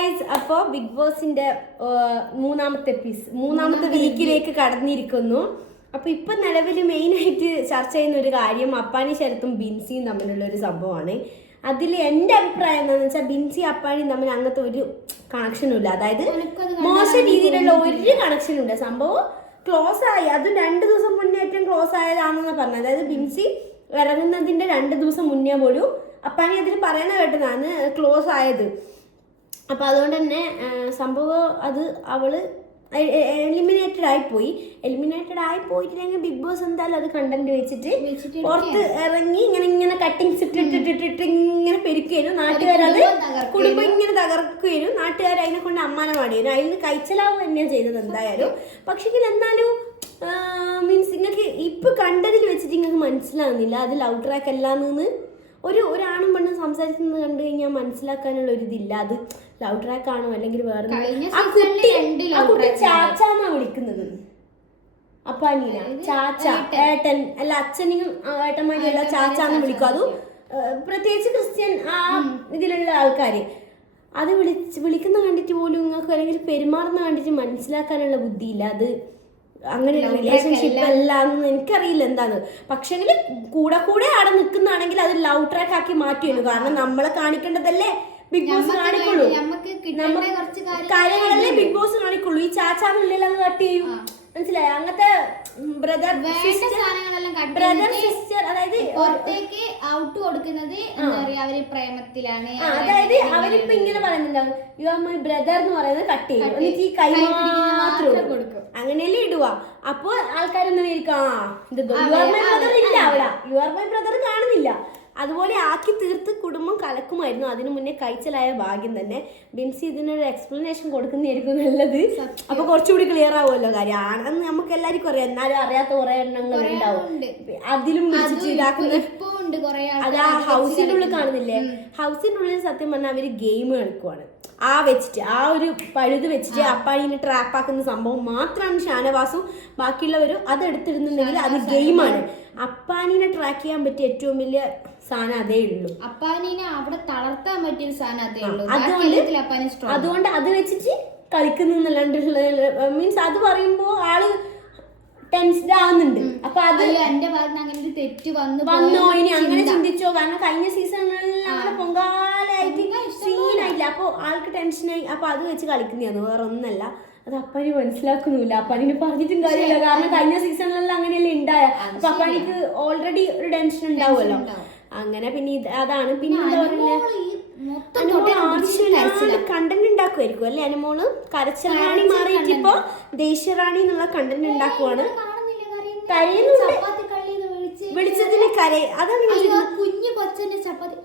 Guys, അപ്പോ big ബോസിന്റെ മൂന്നാമത്തെ വീക്കിലേക്ക് കടന്നിരിക്കുന്നു. അപ്പൊ ഇപ്പൊ നിലവിൽ മെയിൻ ആയിട്ട് ചർച്ച ചെയ്യുന്ന ഒരു കാര്യം അപ്പാനി ശരത്തും ബിൻസിയും തമ്മിലുള്ള ഒരു സംഭവമാണ്. അതിൽ എന്റെ അഭിപ്രായം എന്താണെന്ന് വെച്ചാൽ ബിൻസി അപ്പാനിയും തമ്മിൽ അങ്ങനത്തെ ഒരു കണക്ഷനും ഇല്ല. അതായത് മോശം രീതിയിലുള്ള ഒരു കണക്ഷനും ഇല്ല. സംഭവം ക്ലോസ് ആയി, അതും 2 ദിവസം മുന്നേ ഏറ്റവും ക്ലോസ് ആയതാണെന്ന് പറഞ്ഞത്. അതായത് ബിൻസി ഇറങ്ങുന്നതിന്റെ 2 ദിവസം മുന്നേ പോലും അപ്പാനി അതിൽ പറയുന്ന കേട്ടതാണ് ക്ലോസ് ആയത്. അപ്പൊ അതുകൊണ്ട് തന്നെ സംഭവം അത് അവള് എലിമിനേറ്റഡ് ആയി പോയിട്ടില്ലെങ്കിൽ ബിഗ് ബോസ് എന്തായാലും അത് കണ്ടന്റ് വെച്ചിട്ട് പുറത്ത് ഇറങ്ങി ഇങ്ങനെ കട്ടിങ്സ് ഇട്ടിട്ടിട്ടിട്ട് ഇങ്ങനെ പെരുക്കുകയും നാട്ടുകാരത് കുടുംബം ഇങ്ങനെ തകർക്കുകയും നാട്ടുകാർ അതിനെ കൊണ്ട് അമ്മാനം പാടിയും അതിൽ നിന്ന് കഴിച്ചലാവ് തന്നെയാണ് ചെയ്തത് എന്തായാലും. പക്ഷെങ്കിൽ എന്നാലും മീൻസ് നിങ്ങൾക്ക് ഇപ്പൊ കണ്ടതിൽ വെച്ചിട്ട് നിങ്ങൾക്ക് മനസ്സിലാവുന്നില്ല അത് ലവ് ട്രാക്ക് അല്ലാന്ന്. ഒരാണും പെണ്ണും സംസാരിക്കുന്നത് കണ്ടു കഴിഞ്ഞാൽ മനസ്സിലാക്കാനുള്ള ഒരു ഇതില്ല അത് ലവ് ട്രാക്ക് ആണോ അല്ലെങ്കിൽ വേറെ. ആ കുട്ടി ചാച്ചാന്നാ വിളിക്കുന്നത് അപ്പാനീന. ചാച്ച ഏട്ടൻ അല്ല, അച്ഛനും ഏട്ടന്മാരെയല്ല ചാച്ചാന്ന് വിളിക്കും. അതും പ്രത്യേകിച്ച് ക്രിസ്ത്യൻ ആ ഇതിലുള്ള ആൾക്കാര് അത് വിളിക്കുന്ന കണ്ടിട്ട് പോലും നിങ്ങൾക്ക് അല്ലെങ്കിൽ പെരുമാറുന്ന കണ്ടിട്ട് മനസ്സിലാക്കാനുള്ള ബുദ്ധിയില്ല. അത് അങ്ങനെ ഒരു റിലേഷൻഷിപ്പ് അല്ലാന്ന് എനിക്കറിയില്ല എന്താണ്. പക്ഷെങ്കിൽ കൂടെ അവിടെ നിൽക്കുന്നതാണെങ്കിൽ അത് ലവ് ട്രാക്ക് ആക്കി മാറ്റിയുള്ളൂ. കാരണം നമ്മളെ കാണിക്കേണ്ടതല്ലേ ബിഗ് ബോസ് കാണിക്കുള്ളൂ, കാര്യങ്ങളല്ലേ ബിഗ് ബോസ് കാണിക്കുള്ളൂ. ഈ ചാച്ചാന്നുള്ളിൽ അത് കട്ട് ചെയ്യും, മനസ്സിലായോ? അങ്ങനത്തെ ബ്രദർ സിസ്റ്റർ അതായത് പുറത്തേക്ക് ഔട്ട് കൊടുക്കുന്നത് അവര് പ്രേമത്തിലാണ്. അതായത് അവരിപ്പോ ഇങ്ങനെ പറയുന്നുണ്ടാവും യു ആർ മൈ ബ്രദർ എന്ന് പറയുന്നത് കട്ട് ചെയ്യും, എന്നിട്ട് ഈ കൈ മാത്രം കൊടുക്കും, അങ്ങനെയല്ലേ ഇടുക. അപ്പോൾ ആൾക്കാരൊന്നും വിചാരിക്കും ഇത് യു ആർ മൈ ബ്രദർ ഇല്ല, അവിടെ യു ആർ മൈ ബ്രദർ കാണുന്നില്ല. അതുപോലെ ആക്കി തീർത്ത് കുടുംബം കലക്കുമായിരുന്നു. അതിനു മുന്നേ കഴിച്ചലായ ഭാഗ്യം തന്നെ. ബിൻസി ഇതിനൊരു എക്സ്പ്ലനേഷൻ കൊടുക്കുന്നതായിരിക്കും നല്ലത്. അപ്പൊ കുറച്ചുകൂടി ക്ലിയർ ആവുമല്ലോ കാര്യം. ആണെന്ന് നമുക്ക് എല്ലാവർക്കും അറിയാം, എന്നാലും അറിയാത്ത കുറെ എണ്ണങ്ങൾ ഉണ്ടാവും. അതിലും വിളിച്ചിട്ട് ഇതാക്കുന്ന അത് ആ ഹൗസിന്റെ ഉള്ളിൽ കാണുന്നില്ലേ? ഹൗസിന്റെ ഉള്ളിൽ സത്യം പറഞ്ഞാൽ അവര് ഗെയിം കളിക്കുവാണ്. ആ ഒരു പഴുത് വെച്ചിട്ട് അപ്പാനിനെ ട്രാപ്പാക്കുന്ന സംഭവം മാത്രമാണ് ഷാനവാസും ബാക്കിയുള്ളവരും അത് എടുത്തിടുന്നുണ്ടെങ്കിൽ അത് ഗെയിമാണ്. അപ്പാനിനെ ട്രാക്ക് ചെയ്യാൻ പറ്റിയ ഏറ്റവും വലിയ സാധനം അതേ ഉള്ളൂ. അപ്പാനിനെ അവിടെ തളർത്താൻ പറ്റിയ സാധനം അതേ ഉള്ളൂ. അതുകൊണ്ട് അത് വെച്ചിട്ട് കളിക്കുന്നുണ്ട്. മീൻസ് അത് പറയുമ്പോ ആള് ടെൻസ്ഡ് ആവുന്നുണ്ട്. അപ്പൊ അത് എന്റെ ഭാഗത്ത് അങ്ങനെ ഒരു തെറ്റ് വന്നോ ഇനി അങ്ങനെ ചിന്തിച്ചോ. കാരണം കഴിഞ്ഞ സീസണുകളിൽ അങ്ങനെ പൊങ്കാലായിട്ട് സീനായില്ല. അപ്പൊ ആൾക്ക് ടെൻഷനായി. അപ്പൊ അത് വെച്ച് കളിക്കുന്നതാണ്, വേറെ ഒന്നല്ല. അത് അപ്പാനി മനസ്സിലാക്കുന്നില്ല. അപ്പാനിന് പറഞ്ഞിട്ടും കാര്യമില്ല. കാരണം കഴിഞ്ഞ സീസണിലെല്ലാം അങ്ങനെയല്ലേ ഉണ്ടായ. അപ്പൊ അപ്പാനിക്ക് ഓൾറെഡി ഒരു ടെൻഷൻ ഉണ്ടാവുമല്ലോ. അങ്ങനെ പിന്നെ അതാണ്. പിന്നെ എന്താ പറയുന്നത്, ആവശ്യമില്ല കണ്ടന്റ് ഉണ്ടാക്കുമായിരിക്കും അല്ലേ അനുമോള്. കരച്ചിൽ റാണി മാറിയിട്ട് ഇപ്പൊ ദേശീയറാണി എന്നുള്ള കണ്ടന്റ് ഉണ്ടാക്കുവാണ്. വിളിച്ചതിന് അതാണ് കുഞ്ഞു കൊച്ചന്റെ ചപ്പാത്തി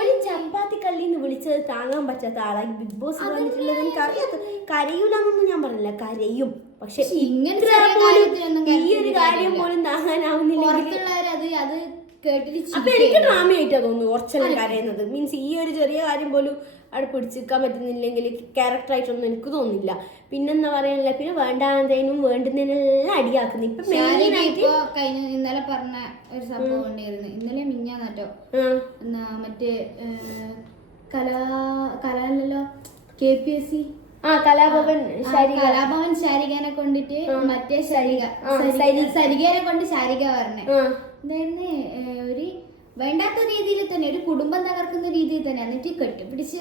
ഒരു ചപ്പാത്തി കള്ളിന്ന് വിളിച്ചത് താങ്ങാൻ പറ്റാത്ത ആളായി ബിഗ് ബോസ് വന്നിട്ടുള്ളത്. എനിക്ക് അറിയാത്ത കരയൂലെന്നൊന്നും ഞാൻ പറഞ്ഞില്ല, കരയും. പക്ഷെ ഈ ഒരു കാര്യം പോലും താങ്ങാനാവുന്നില്ല. അപ്പൊ എനിക്ക് ഡ്രാമയായിട്ടാ തോന്നുന്നു കുറച്ചെല്ലാം കരയുന്നത്. മീൻസ് ഈ ഒരു ചെറിയ കാര്യം പോലും അവിടെ പിടിച്ചിരിക്കാൻ പറ്റുന്നില്ലെങ്കിൽ ക്യാരക്ടറായിട്ടൊന്നും എനിക്ക് തോന്നുന്നില്ല. പിന്നെന്താ പറയാനില്ല, പിന്നെ വേണ്ടാന്നതിനും വേണ്ടുന്നതിനെല്ലാം അടിയാക്കുന്നു. ഇപ്പൊ ഇന്നലെ പറഞ്ഞ ഒരു സംഭവം ഉണ്ടായിരുന്നു. ഇന്നലെ മിഞ്ഞാന്നോ മറ്റേ കലാലല്ലോ KPSC കലാഭവൻ ശാരികനെ കൊണ്ടിട്ട് മറ്റേ സരികനെ കൊണ്ട് ശാരിക പറഞ്ഞേ എന്തായിരുന്നു ഒരു വേണ്ടാത്ത രീതിയിൽ തന്നെ, ഒരു കുടുംബം തകർക്കുന്ന രീതിയിൽ തന്നെ. എന്നിട്ട് കെട്ടിപ്പിടിച്ച്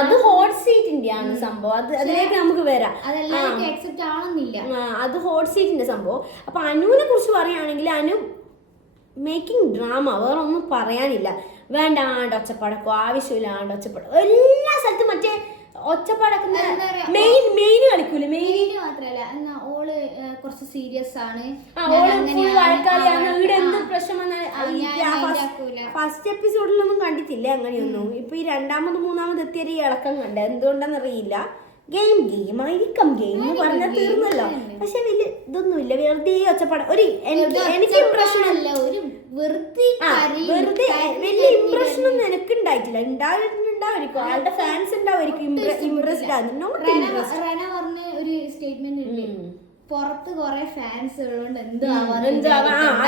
അത് ഹോട്ട് സീറ്റിന്റെ ആണ് സംഭവം. അതിലേക്ക് നമുക്ക് വരാം. അതെല്ലാം അക്സെപ്റ്റ് ആണെന്നില്ല. അത് ഹോട്ട് സീറ്റിന്റെ സംഭവം. അപ്പൊ അനുവിനെ കുറിച്ച് പറയുകയാണെങ്കിൽ അനു മേക്കിംഗ് ഡ്രാമ, വേറെ ഒന്നും പറയാനില്ല. വേണ്ടാണ്ട് ഒച്ചപ്പാടക്കോ, ആവശ്യമില്ലാണ്ട് ഒച്ചപ്പാടോ എല്ലാ സ്ഥലത്തും മറ്റേ ഒച്ചപ്പാടക്കുന്ന മെയിൻ കളിക്കൂല. മെയിൻ മാത്രല്ല എന്നാ ഓള് കുറച്ച് സീരിയസ് ആണ്. ഇവിടെ എന്ത് പ്രശ്നം വന്നാൽ ഫസ്റ്റ് എപ്പിസോഡിലൊന്നും കണ്ടിട്ടില്ല അങ്ങനെയൊന്നും. ഇപ്പൊ ഈ മൂന്നാമത് എത്തിയ ഈ ഇളക്കം കണ്ട എന്തുകൊണ്ടാന്നറിയില്ല. ഗെയിം ആയിരിക്കാം, ഗെയിം പറഞ്ഞാൽ തീർന്നല്ലോ. പക്ഷെ വലിയ ഇതൊന്നുമില്ല, വെറുതെ ഒച്ചപ്പാടം. എനിക്ക് ഇംപ്രഷൻ അല്ല, ഒരു വെറുതെ വലിയ ഇംപ്രഷൻ ഒന്നും എനിക്ക് ഉണ്ടായിട്ടില്ല. ഉണ്ടാവുമായിരിക്കും, ആളുടെ ഫാൻസ് ഉണ്ടാവുമായിരിക്കും ഇംപ്രസ്ഡ് ആണ്. റന പറഞ്ഞ ഒരു സ്റ്റേറ്റ്മെന്റ് ഉണ്ട്, പുറത്ത് കൊറേ ഫാൻസ് ഉള്ളതുകൊണ്ട്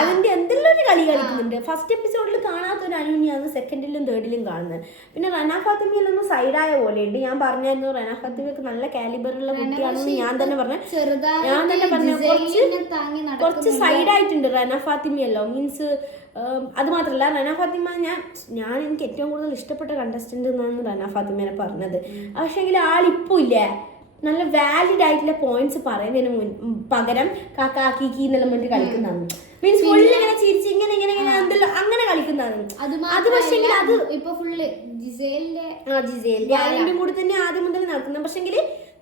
അതിന്റെ എന്തെല്ലാം ഒരു കളി കളിക്കുന്നുണ്ട്. ഫസ്റ്റ് എപ്പിസോഡിൽ കാണാത്ത ഒരു അനുവിനെയാണ് സെക്കൻഡിലും തേർഡിലും കാണുന്നത്. പിന്നെ റന ഫാത്തിമയിലൊന്നും സൈഡായ പോലെയുണ്ട്. ഞാൻ പറഞ്ഞായിരുന്നു റന ഫാത്തിമയ്ക്ക് നല്ല കാലിബറുള്ള കുട്ടിയാണെന്ന് ഞാൻ തന്നെ പറഞ്ഞു. കുറച്ച് സൈഡായിട്ടുണ്ട് റന ഫാത്തിമയല്ലോ. മീൻസ് അത് മാത്രമല്ല റന ഫാത്തിമ ഞാൻ എനിക്ക് ഏറ്റവും കൂടുതൽ ഇഷ്ടപ്പെട്ട കണ്ടസ്റ്റന്റ് എന്നാണ് റന ഫാത്തിമേനെ പറഞ്ഞത്. പക്ഷെങ്കിൽ ആളിപ്പോ ഇല്ലേ നല്ല വാലിഡ് ആയിട്ടുള്ള പോയിന്റ്സ് പറയുന്നതിന് പകരം കാക്കാക്കി എന്നെല്ലാം വേണ്ടി കളിക്കുന്നതാണ്. മീൻസ് ഫുള്ള് ഇങ്ങനെ ചിരിച്ച് ഇങ്ങനെ ഇങ്ങനെ ഇങ്ങനെ എന്തെല്ലാം അങ്ങനെ കളിക്കുന്നതാണ്. അത് പക്ഷേ അത് ഇപ്പൊ ഫുള്ള് ജിസേലിന്റെ ആരെങ്കിലും കൂടി തന്നെ ആദ്യം മുതൽ നടക്കുന്നത്. പക്ഷെങ്കിൽ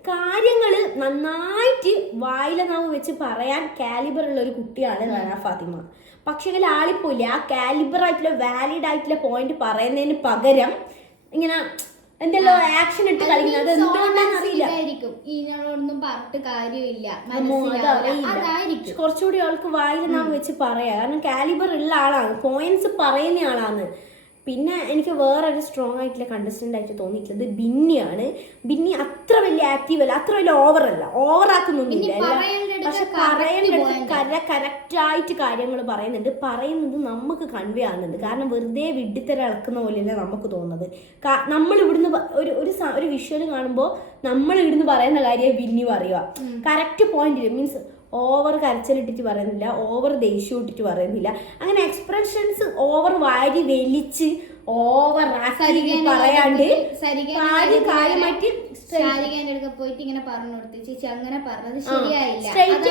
കാര്യങ്ങള് നന്നായിട്ട് വായില നാവ് വെച്ച് പറയാൻ കാലിബർ ഉള്ള ഒരു കുട്ടിയാണ് റന ഫാത്തിമ. പക്ഷെങ്കിൽ ആളിപ്പോയില്ല ആ കാലിബർ ആയിട്ടുള്ള വാലിഡ് ആയിട്ടുള്ള പോയിന്റ് പറയുന്നതിന് പകരം ഇങ്ങനെ എന്തെല്ലോ ആക്ഷൻ ഇട്ട് കളിക്കുന്നത് എന്തുകൊണ്ടാണെന്ന് അറിയില്ല. ഇതിനോടൊന്നും പറഞ്ഞിട്ട് കാര്യമില്ല, കുറച്ചുകൂടി ആൾക്ക് വായിൽ നാം വെച്ച് പറയാം. കാരണം കാലിബർ ഉള്ള ആളാണ്, പോയിന്റ്സ് പറയുന്ന ആളാണ്. പിന്നെ എനിക്ക് വേറൊരു സ്ട്രോങ് ആയിട്ടുള്ള കണ്ടസ്റ്റന്റ് ആയിട്ട് തോന്നിയിട്ടുള്ളത് ബിന്നിയാണ്. ബിന്നി അത്ര വലിയ ആക്റ്റീവ് അല്ല, അത്ര വലിയ ഓവറാക്കുന്നൊന്നുമില്ല. പക്ഷെ പറയേണ്ടത് കറക്റ്റായിട്ട് കാര്യങ്ങൾ പറയുന്നത് നമുക്ക് കൺവേ ആകുന്നുണ്ട്. കാരണം വെറുതെ വിഡ്ഢിത്തര ഇളക്കുന്ന പോലെയല്ല നമുക്ക് തോന്നുന്നത്. നമ്മൾ ഇവിടുന്ന് ഒരു വിഷ്വൽ കാണുമ്പോൾ നമ്മൾ ഇവിടുന്ന് പറയുന്ന കാര്യം ബിന്നി പറയുക. കറക്റ്റ് പോയിന്റിൽ മീൻസ് ഓവർ കരച്ചിലിട്ടിട്ട് പറയുന്നില്ല, ഓവർ ദേഷ്യം ഇട്ടിട്ട് പറയുന്നില്ല. അങ്ങനെ എക്സ്പ്രഷൻസ് ഓവർ വാരി വലിച്ച് ഓവർ പറയാണ്ട് കാര്യമായിട്ട് പോയിട്ട് ഇങ്ങനെ പറഞ്ഞു കൊടുത്തു ചേച്ചി അങ്ങനെ പറഞ്ഞത് ശരിയായില്ല, അത്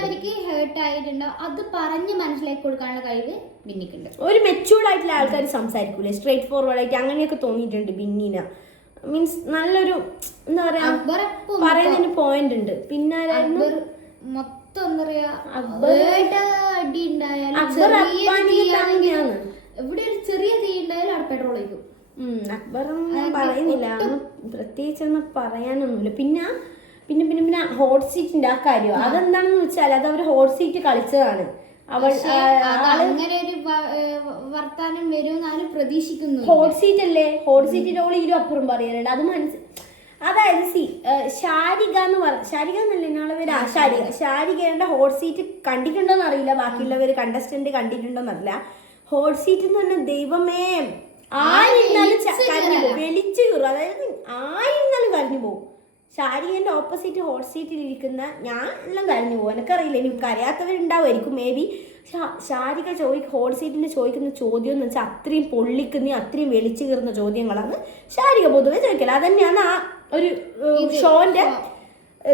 അവർക്ക് ഹേർട്ട് ആയിട്ടുണ്ടാവും. അത് പറഞ്ഞ് മനസ്സിലാക്കി കൊടുക്കാനുള്ള കഴിവ് ബിന്നിക്കുണ്ട്. ഒരു മെച്ചൂർഡ് ആയിട്ടുള്ള ആൾക്കാർ സംസാരിക്കൂലേ, സ്ട്രേറ്റ് ഫോർവേഡ് ആയിട്ട് അങ്ങനെയൊക്കെ തോന്നിയിട്ടുണ്ട് ബിന്നിന. മീൻസ് നല്ലൊരു എന്താ പറയാ പറയുന്നതിന് പോയിന്റ് ഉണ്ട്. പിന്നെ മൊത്തം എന്താ പറയാ അടി ഉണ്ടായാലും എവിടെ ഒരു ചെറിയ തീ ഉണ്ടായാലും അവിടെ പെട്രോൾ ഒഴിക്കും. അക്ബറൊന്നും പറയുന്നില്ല, പ്രത്യേകിച്ചൊന്നും പറയാനൊന്നുമില്ല. പിന്നെ ഹോട്ട് സീറ്റിന്റെ ആ കാര്യം അതെന്താണെന്ന് വെച്ചാൽ അത് അവർ ഹോട്ട് സീറ്റ് കളിച്ചതാണ്. അങ്ങനെ ഒരു വർത്താനം വരുമെന്നാണ് പ്രതീക്ഷിക്കുന്നു. ഹോട്ട് സീറ്റ് അല്ലേ, ഹോട്ട് സീറ്റിന്റെ ഓള് അപ്പുറം പറയാനുണ്ട്. അത് അതായത് ശാരിക എന്നല്ലേ നാളെ പേര് ശാരികയുടെ ഹോട്ട് സീറ്റ് കണ്ടിട്ടുണ്ടോന്ന് അറിയില്ല, ബാക്കിയുള്ളവര് കണ്ടസ്റ്റന്റ് കണ്ടിട്ടുണ്ടോന്ന് അറിയില്ല. ഹോട്ട് സീറ്റ് എന്ന് പറഞ്ഞാൽ ദൈവമേ ആയിരുന്നാലും കരഞ്ഞു പോകും, വെളിച്ചു കയറും. അതായത് ആയിരുന്നാലും കരഞ്ഞു പോകും. ശാരികന്റെ ഓപ്പോസിറ്റ് ഹോട്ട് സീറ്റിൽ ഇരിക്കുന്ന ഞാൻ എല്ലാം കരഞ്ഞു പോകും. എനിക്കറിയില്ല, എനിക്ക് കരയാത്തവരുണ്ടാവുമായിരിക്കും മേ ബി. ശാരിക ഹോട്ട് സീറ്റിൽ ചോദിക്കുന്ന ചോദ്യം എന്ന് വെച്ചാൽ അത്രയും പൊള്ളിക്കുന്ന അത്രയും വെളിച്ചു കയറുന്ന ചോദ്യങ്ങളാണ് ശാരിക പൊതുവെ ചോദിക്കല്. അതന്നെയാണ് ആ ഒരു ഷോന്റെ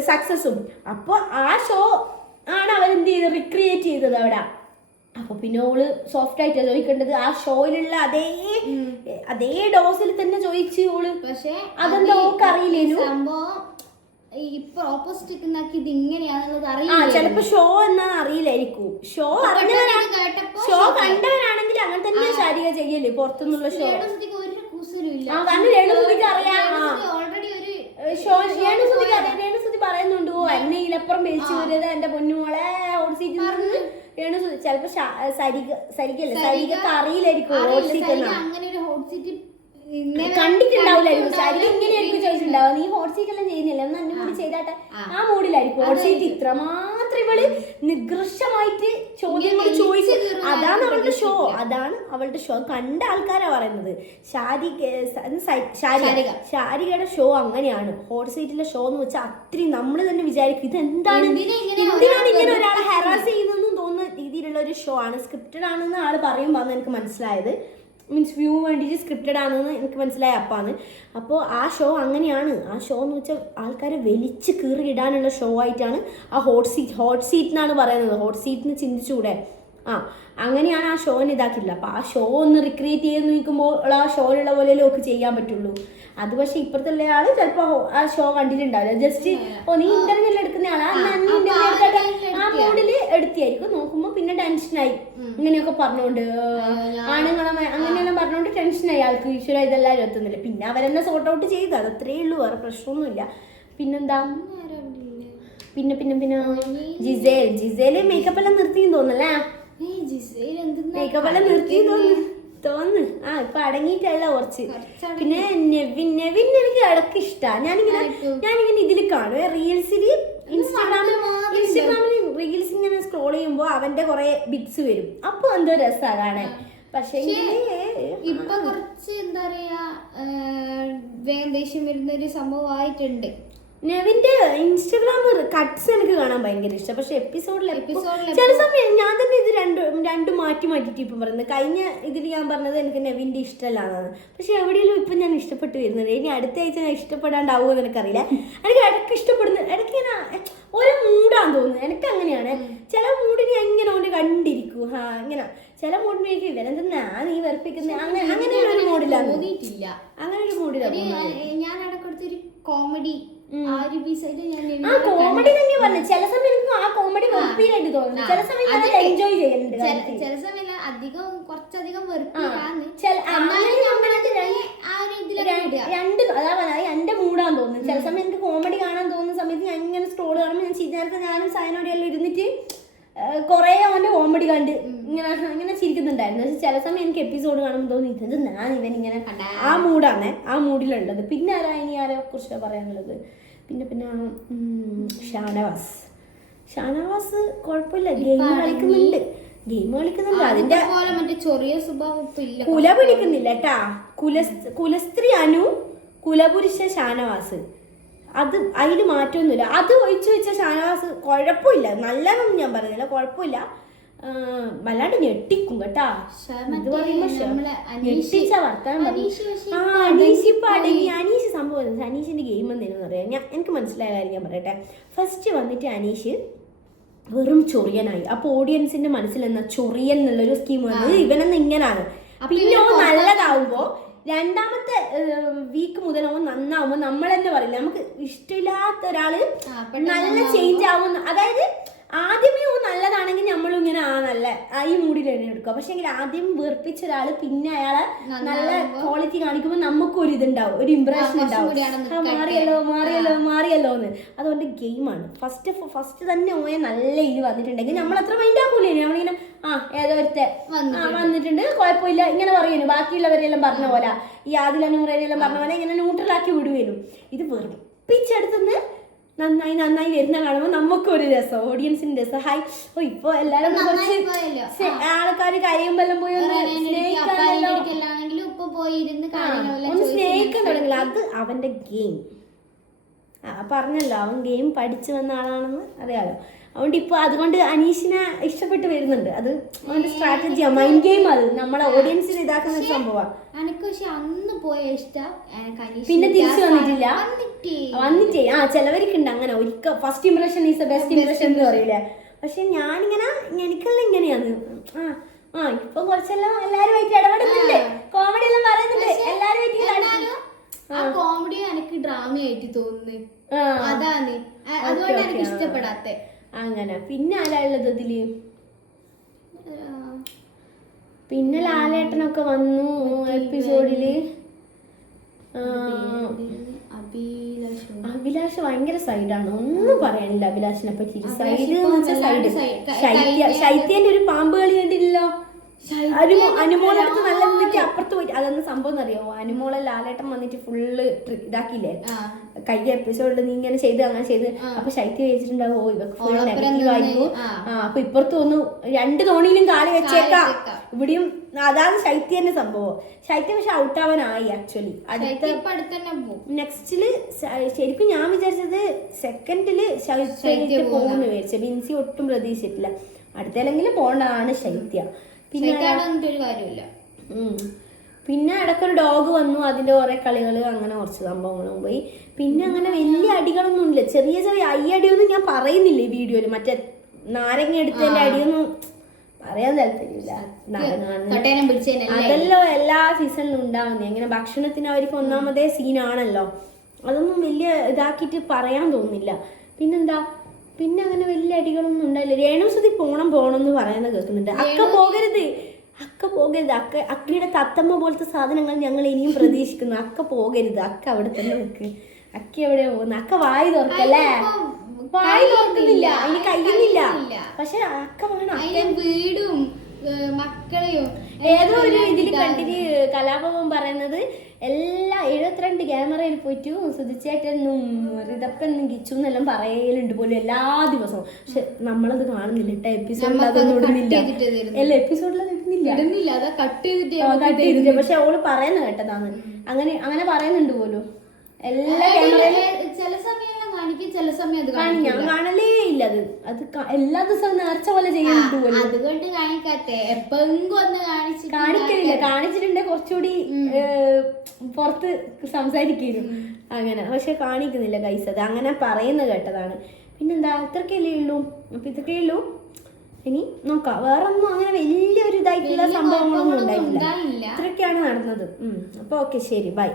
സക്സസും. അപ്പോൾ ആ ഷോ ആണ് അവരെന്ത് ചെയ്ത് റിക്രിയേറ്റ് ചെയ്തത് അവിടെ. അപ്പൊ പിന്നെ ഓള് സോഫ്റ്റ് ആയിട്ടാണ് ചോദിക്കേണ്ടത്. ആ ഷോയിലുള്ള അതേ ഡോസിൽ തന്നെ ചോദിച്ചു ഓള്. പക്ഷെ അതെന്താ ഓൾക്ക് അറിയില്ലേനു സംഭവം. ഇപ്പൊ ഓപ്പോസിറ്റ് ഇത് ഇങ്ങനെയാണെന്നുള്ളത് അറിയില്ല. ചിലപ്പോ ഷോ എന്നാന്ന് അറിയില്ലായിരിക്കും. ഷോ കണ്ടവരാണെങ്കിൽ അങ്ങനെ തന്നെ ശാരിക ചെയ്യല്ലേ പുറത്തുനിന്നുള്ള ഷോ. രേണുസുതി പറയുന്നുണ്ട് എന്നെ ഇലപ്പുറം മേടിച്ചു വരുന്നത് എന്റെ പൊന്നുമോളെ ഹോട്ട് സീറ്റിൽ നിന്ന്. രേണുസുതി ചിലപ്പോ സരികക്ക് അറിയില്ലായിരിക്കും ഹോട്ട് സീറ്റ് അങ്ങനെ ഒരു ഹോട്ട് സീറ്റ് കണ്ടിട്ടുണ്ടാവില്ലായിരിക്കും. ശാരിക ഇങ്ങനെയായിരിക്കും ചോദിച്ചിട്ടുണ്ടാവുക, നീ ഹോട്ട് സീറ്റ് എല്ലാം ചെയ്യുന്നില്ല എന്ന് എന്നെ കൂടി ചെയ്താട്ടെ. ആ മൂഡിലായിരിക്കും ഹോട്ട് സീറ്റ്. ഇത്രമാത്രം ഇവള് നികൃഷ്ടമായിട്ട് ചോദ്യങ്ങൾ ചോദിച്ചു. അതാണ് അവളുടെ ഷോ. കണ്ട ആൾക്കാരാ പറയുന്നത്. ശാരികയുടെ ഷോ അങ്ങനെയാണ്. ഹോട്ട് സീറ്റിലെ ഷോ എന്ന് വെച്ചാൽ അത്രയും നമ്മൾ തന്നെ വിചാരിക്കും ഇതെന്താണ്, എന്തിനാണ് ഇങ്ങനെ ഒരാളെ ഹെറാസ് ചെയ്യുന്നതെന്നും തോന്നുന്ന രീതിയിലുള്ള ഒരു ഷോ ആണ്. സ്ക്രിപ്റ്റഡ് ആണെന്ന് ആള് പറയുമ്പോൾ എനിക്ക് മനസ്സിലായത്. മീൻസ് വ്യൂ വേണ്ടിയിട്ട് സ്ക്രിപ്റ്റഡ് ആണെന്ന് എനിക്ക് മനസ്സിലായ അപ്പാണ്. അപ്പോൾ ആ ഷോ അങ്ങനെയാണ്. ആ ഷോ എന്ന് വെച്ചാൽ ആൾക്കാരെ വലിച്ച് കീറി ഇടാനുള്ള ഷോ ആയിട്ടാണ് ആ ഹോട്ട് സീറ്റ് എന്നാണ് പറയുന്നത്. ഹോട്ട് സീറ്റിന് ചിന്തിച്ചുകൂടെ? അങ്ങനെയാണ് ആ ഷോനെ ഇതാക്കില്ല. അപ്പോൾ ആ ഷോ ഒന്ന് റിക്രിയേറ്റ് ചെയ്ത് നോക്കുമ്പോൾ ആ ഷോയിലുള്ള പോലെ ഒക്കെ ചെയ്യാൻ പറ്റുള്ളൂ. അത് പക്ഷെ ഇപ്പുറത്തുള്ള ആള് ചിലപ്പോൾ ആ ഷോ കണ്ടിട്ടുണ്ടാവില്ല. ജസ്റ്റ് നീ ഇന്റർവ്യൂ എടുക്കുന്ന ആളാ, ആ മൂഡില് എടുത്തിയായിരിക്കും. നോക്കുമ്പോൾ പിന്നെ ടെൻഷനായി ഇങ്ങനെയൊക്കെ പറഞ്ഞോണ്ട് ആണുങ്ങളെ അങ്ങനെയെല്ലാം പറഞ്ഞോണ്ട് ടെൻഷനായി ആൾക്ക്. ഈശ്വര ഇതെല്ലാവരും എത്തുന്നില്ല. പിന്നെ അവരെന്നെ സോർട്ട് ഔട്ട് ചെയ്തു, അത് അത്രേ ഉള്ളൂ, വേറെ പ്രശ്നമൊന്നുമില്ല. പിന്നെന്താ പിന്നെ ജിസേല് മേക്കപ്പ് എല്ലാം നിർത്തിയെന്ന് തോന്നല്ലേ? മേക്കപ്പ് എല്ലാം നിർത്തിയെന്ന് തോന്നുന്നു. ഇപ്പൊ അടങ്ങിയിട്ടല്ല കുറച്ച്. പിന്നെ നെവിൻ എനിക്ക് ഇടക്ക് ഇഷ്ടമാണ്. ഞാനിങ്ങനെ ഇതിൽ കാണും റീൽസില്, ഇൻസ്റ്റാഗ്രാമിൽ റീൽസ് ഇങ്ങനെ സ്ക്രോൾ ചെയ്യുമ്പോ അവന്റെ കുറെ ബിറ്റ്സ് വരും, അപ്പൊ എന്തോ രസമാണ് കാണാൻ. പക്ഷെ ഇപ്പൊ കുറച്ച് എന്താ പറയാ വേഗം ദേഷ്യം വരുന്ന ഒരു സംഭവമായിട്ടുണ്ട്. നെവിന്റെ ഇൻസ്റ്റാഗ്രാം കട്ട്സ് എനിക്ക് കാണാൻ ഭയങ്കര ഇഷ്ടം. പക്ഷെ എപ്പിസോഡിൽ ചില സമയം ഞാൻ തന്നെ ഇത് രണ്ടും മാറ്റിട്ട് ഇപ്പം പറയുന്നത്. കഴിഞ്ഞ ഇതിൽ ഞാൻ പറഞ്ഞത് എനിക്ക് നെവിന്റെ ഇഷ്ടമല്ലാന്നാണ്. പക്ഷെ എവിടെയെങ്കിലും ഇപ്പം ഞാൻ ഇഷ്ടപ്പെട്ട് വരുന്നത്. ഇനി അടുത്ത ആഴ്ച ഞാൻ ഇഷ്ടപ്പെടാണ്ടാവുമോ എന്ന് എനിക്കറിയില്ല. എനിക്ക് ഇടയ്ക്ക് ഇഷ്ടപ്പെടുന്നു, ഇടയ്ക്ക് ഇങ്ങനെ ഓരോ മൂഡാന്ന് തോന്നുന്നു. എനിക്ക് അങ്ങനെയാണ്. ചില മൂഡിന് ഞാൻ ഇങ്ങനെ ഓന് കണ്ടിരിക്കും. ഇങ്ങനെ ചില മൂഡിന് എനിക്ക് ഇവനെന്താ നീ വെറുപ്പിക്കുന്ന അങ്ങനെ ഒരു മൂഡില്ല, അങ്ങനെ ഒരു മൂഡില്ല. ഞാൻ ഇടയ്ക്കൊടുത്തൊരു കോമഡി കോമഡി തന്നെ പറഞ്ഞു. ചില സമയം എനിക്ക് ആ കോമഡി വെറുപ്പിയിലായിട്ട് തോന്നുന്നു. ചില സമയം ഞാൻ എൻജോയ് ചെയ്യുന്നുണ്ട്. ചില സമയം അധികം കുറച്ചധികം രണ്ട് അതാ പറഞ്ഞത് എന്റെ മൂടാന്ന് തോന്നുന്നു. ചില സമയം എനിക്ക് കോമഡി കാണാൻ തോന്നുന്ന സമയത്ത് ഞാൻ ഇങ്ങനെ സ്ക്രോൾ കാണുമ്പോൾ ഞാൻ നേരത്തെ ഞാനും സൈനോടെല്ലാം ഇരുന്നിട്ട് കുറെ അവന്റെ കോമഡി കണ്ട് ഇങ്ങനെ ചിരിക്കുന്നുണ്ടായിരുന്നു. പക്ഷെ ചില സമയം എനിക്ക് എപ്പിസോഡ് കാണുമ്പോൾ തോന്നി ഇത് ഞാൻ ഇവനിങ്ങനെ ആ മൂടാണ്, ആ മൂഡിലുള്ളത്. പിന്നെ ഇനി ആരെ കുറിച്ചാണ് പറയാനുള്ളത്? പിന്നെ ഷാനവാസ് കുഴപ്പമില്ല, ഗെയിം കളിക്കുന്നുണ്ട്. അതിന്റെ ചെറിയ സ്വഭാവം കുല പിടിക്കുന്നില്ല കേട്ടാ. കുലസ്ത്രീ അനു, കുലപുരുഷ ഷാനവാസ്, അത് അതിൽ മാറ്റമൊന്നുമില്ല. അത് ഒഴിച്ചു വെച്ച ഷാനവാസ് കുഴപ്പമില്ല, നല്ലതൊന്നും ഞാൻ പറയുന്നില്ല, കുഴപ്പമില്ല. വല്ലാണ്ട് ഞെട്ടിക്കും കേട്ടാ. ഇത് പറയുമ്പോ ഞെട്ടിച്ച വർത്താനം. അനീഷ് സംഭവം അനീഷിന്റെ ഗെയിം എന്തേലും പറയാം. എനിക്ക് മനസ്സിലായ കാര്യം ഞാൻ പറയട്ടെ. ഫസ്റ്റ് വന്നിട്ട് അനീഷ് വെറും ചൊറിയനായി. അപ്പൊ ഓഡിയൻസിന്റെ മനസ്സിൽ എന്നാ ചൊറിയൻ എന്നുള്ളൊരു സ്കീം വന്നത് ഇവനെന്ന് ഇങ്ങനാണ്. പിന്നെ നല്ലതാവുമ്പോ രണ്ടാമത്തെ വീക്ക് മുതൽ അവൻ നന്നാവുമ്പോൾ നമ്മൾ തന്നെ പറയില്ല, നമുക്ക് ഇഷ്ടമില്ലാത്ത ഒരാള് നല്ല ചേഞ്ച് ആവുന്ന. അതായത് ആദ്യമേ നല്ലതാണെങ്കിൽ നമ്മളും ഇങ്ങനെ നല്ല ഈ മൂഡിൽ എടുക്കുക. പക്ഷെ എങ്കിൽ ആദ്യം വെറുപ്പിച്ച ഒരാള് പിന്നെ അയാളെ നല്ല ക്വാളിറ്റി കാണിക്കുമ്പോൾ നമുക്കും ഒരു ഇതുണ്ടാവും, ഒരു ഇംപ്രഷൻ ഉണ്ടാവും, മാറിയല്ലോ എന്ന്. അതുകൊണ്ട് ഗെയിമാണ്. ഫസ്റ്റ് തന്നെ ഓയെ നല്ല ഇത് വന്നിട്ടുണ്ടെങ്കിൽ നമ്മൾ അത്ര മൈൻഡ് ആക്കൂലേ. നമ്മളിങ്ങനെ ഏതോ ഒരുത്തെ വന്നിട്ടുണ്ട് കുഴപ്പമില്ല ഇങ്ങനെ പറയുന്നു. ബാക്കിയുള്ളവരെല്ലാം പറഞ്ഞ പോലെ ഈ ആദിലനൂറെല്ലാം പറഞ്ഞ പോലെ ഇങ്ങനെ ന്യൂട്രലാക്കി വിടുവേനും. ഇത് വെറുപ്പിച്ചെടുത്തുനിന്ന് നന്നായി വരുന്ന കാണുമ്പോൾ നമുക്കൊരു രസം, ഓഡിയൻസിന് രസം. ഹായ് ഇപ്പൊ എല്ലാരും ആൾക്കാര് കരയുമ്പെല്ലാം പോയി ഒന്ന് സ്നേഹിക്കാൻ തുടങ്ങില്ല. അത് അവന്റെ ഗെയിം. പറഞ്ഞല്ലോ അവൻ ഗെയിം പഠിച്ചു വന്ന ആളാണെന്ന് അറിയാലോ. അതുകൊണ്ട് ഇപ്പൊ അതുകൊണ്ട് അനീഷിനെ ഇഷ്ടപ്പെട്ട് വരുന്നുണ്ട്. അത് അവന്റെ സ്ട്രാറ്റജിയാ, മൈൻഡ് ഗെയിം. അത് നമ്മളെ ഓഡിയൻസിന് ഇതാക്കുന്ന ഒരു സംഭവമാണ്. പിന്നെ തിരിച്ചു വന്നിട്ടില്ല, വന്നിട്ടേ ചിലവർക്കുണ്ട് അങ്ങനെ. ഒരിക്കൽ first impression is the best impression എന്ന് പറയില്ലേ. പക്ഷെ ഞാനിങ്ങനെ എനിക്കെല്ലാം ഇങ്ങനെയാണ്. ഇപ്പൊ കുറച്ചെല്ലാം എല്ലാരുമായിട്ട് ഇടപെടുന്നുണ്ട്, കോമഡി എല്ലാം പറയുന്നുണ്ട്, എല്ലാരുമായിട്ട്. കോമഡി എനിക്ക് ഡ്രാമയായിട്ട് തോന്നുന്നു, അതാണ് അതുകൊണ്ട് എനിക്ക് ഇഷ്ടപ്പെടാത്ത. അങ്ങനെ പിന്നെ ആരാ ഉള്ളത് ഇതില്? പിന്നെ ലാലേട്ടനൊക്കെ വന്നു എപ്പിസോഡില്. അഭിലാഷ് ഭയങ്കര സൈഡാണ്, ഒന്നും പറയാനില്ല അഭിലാഷിനെ പറ്റി. ശൈത്യന്റെ ഒരു പാമ്പ് കളി കണ്ടില്ലല്ലോ. അനുമോളടുത്ത് നല്ല നിന്നിട്ട് അപ്പുറത്ത് പോയിട്ട് അതൊന്ന് സംഭവം എന്നറിയാമോ? അനുമോളെ ലാലേട്ടൻ വന്നിട്ട് ഫുള്ള് ഇതാക്കിയില്ലേ കഴിഞ്ഞ എപ്പിസോഡിൽ, നീ ഇങ്ങനെ ചെയ്ത് അങ്ങനെ ചെയ്ത്. അപ്പൊ ശൈത്യ വിചാരിച്ചിട്ടുണ്ടാവോ ഇവർക്ക് ഫുൾ നെഗറ്റീവ് ആയിരുന്നു. അപ്പൊ ഇപ്പുറത്ത് ഒന്ന് 2 തോണിയിലും കാല് വെച്ചേക്കാം ഇവിടെയും. അതാണ് ശൈത്യന്റെ സംഭവം. ശൈത്യ പക്ഷെ ഔട്ട് ആവാനായി ആക്ച്വലി. നെക്സ്റ്റില് ശരിക്കും ഞാൻ വിചാരിച്ചത് സെക്കൻഡില് ശൈത്യ പോകുന്നു വിചാരിച്ചു. ബിൻസി ഒട്ടും പ്രതീക്ഷിച്ചിട്ടില്ല. അടുത്തല്ലെങ്കിലും പോകേണ്ടതാണ് ശൈത്യ. പിന്നെ ഇടയ്ക്കൊരു ഡോഗ് വന്നു, അതിന്റെ കുറെ കളികള്, അങ്ങനെ കുറച്ച് സംഭവങ്ങളും പോയി. പിന്നെ അങ്ങനെ വലിയ അടികളൊന്നും ഇല്ല, ചെറിയ അടിയൊന്നും ഞാൻ പറയുന്നില്ല ഈ വീഡിയോയില്. മറ്റേ നാരങ്ങ എടുത്തതിന്റെ അടിയൊന്നും പറയാൻ താല്പര്യമില്ല. അതല്ലോ എല്ലാ സീസണിലും ഉണ്ടാവുന്നേ. അങ്ങനെ ഭക്ഷണത്തിന് അവർക്ക് ഒന്നാമതേ സീനാണല്ലോ. അതൊന്നും വലിയ ഇതാക്കിയിട്ട് പറയാൻ തോന്നുന്നില്ല. പിന്നെന്താ, പിന്നെ അങ്ങനെ വലിയ അടികളൊന്നും ഉണ്ടായില്ല. രേണുസുതി പോണം എന്ന് പറയുന്നത് കേൾക്കുന്നുണ്ട്. അക്ക പോകരുത്. അക്കയുടെ തത്തമ്മ പോലത്തെ സാധനങ്ങൾ ഞങ്ങൾ ഇനിയും പ്രതീക്ഷിക്കുന്നു. അക്ക പോകരുത്. അക്ക അവിടെ തന്നെ നിൽക്ക്. അക്ക എവിടെയാ പോകുന്നത്? അക്ക വായി തുറക്കല്ലേ? വായി തുറക്കുന്നില്ല, ഇനി കഴിയുന്നില്ല. പക്ഷെ അക്ക വേണം. വീടും മക്കളെയും ഏതോ ഒരു ഇതിൽ കണ്ടിട്ട് കലാഭവൻ പറയുന്നത് എല്ലാ 72 ക്യാമറയിൽ പോയിട്ട് സുധിച്ചേട്ടനും റിതപ്പെന്നും കിച്ചു എന്നെല്ലാം പറയലുണ്ട് പോലും എല്ലാ ദിവസവും. പക്ഷെ നമ്മളത് കാണുന്നില്ല കേട്ടോ. എപ്പിസോഡിൽ അതൊന്നും ഇടുന്നില്ല. എല്ലാ എപ്പിസോഡിൽ അത് ഇടുന്നില്ല. കട്ട് ചെയ്തിട്ട് പക്ഷെ അവള് പറയുന്ന കേട്ടതാണ്. അങ്ങനെ പറയുന്നുണ്ട് പോലും. എല്ലാ ക്യാമറയിലും ചില സമയം കാണിക്കും, ചില സമയം അത് ഞാൻ കാണലേ ഇല്ല. അത് എല്ലാ ദിവസവും നേർച്ച പോലെ ചെയ്യുന്നുണ്ട് പോലും. അതുകൊണ്ട് കാണിക്കാത്തെ എപ്പെങ്കിലും ഒന്ന് കാണിക്കലില്ല. കാണിച്ചിട്ടുണ്ടെ കുറച്ചുകൂടി പുറത്ത് സംസാരിക്കുന്നു അങ്ങനെ. പക്ഷെ കാണിക്കുന്നില്ല ഗൈസ്. അത് അങ്ങനെ പറയുന്ന കേട്ടതാണ്. പിന്നെന്താ, ഇത്രക്കല്ലേ ഉള്ളൂ. അപ്പൊ ഇത്രക്കേ ഉള്ളൂ. ഇനി നോക്കാം. വേറെ ഒന്നും അങ്ങനെ വലിയൊരു ഇതായിട്ടുള്ള സംഭവങ്ങളൊന്നും ഉണ്ടായിട്ടില്ല. ഇത്രയൊക്കെയാണ് നടന്നത്. അപ്പൊ ഓക്കെ, ശരി, ബൈ.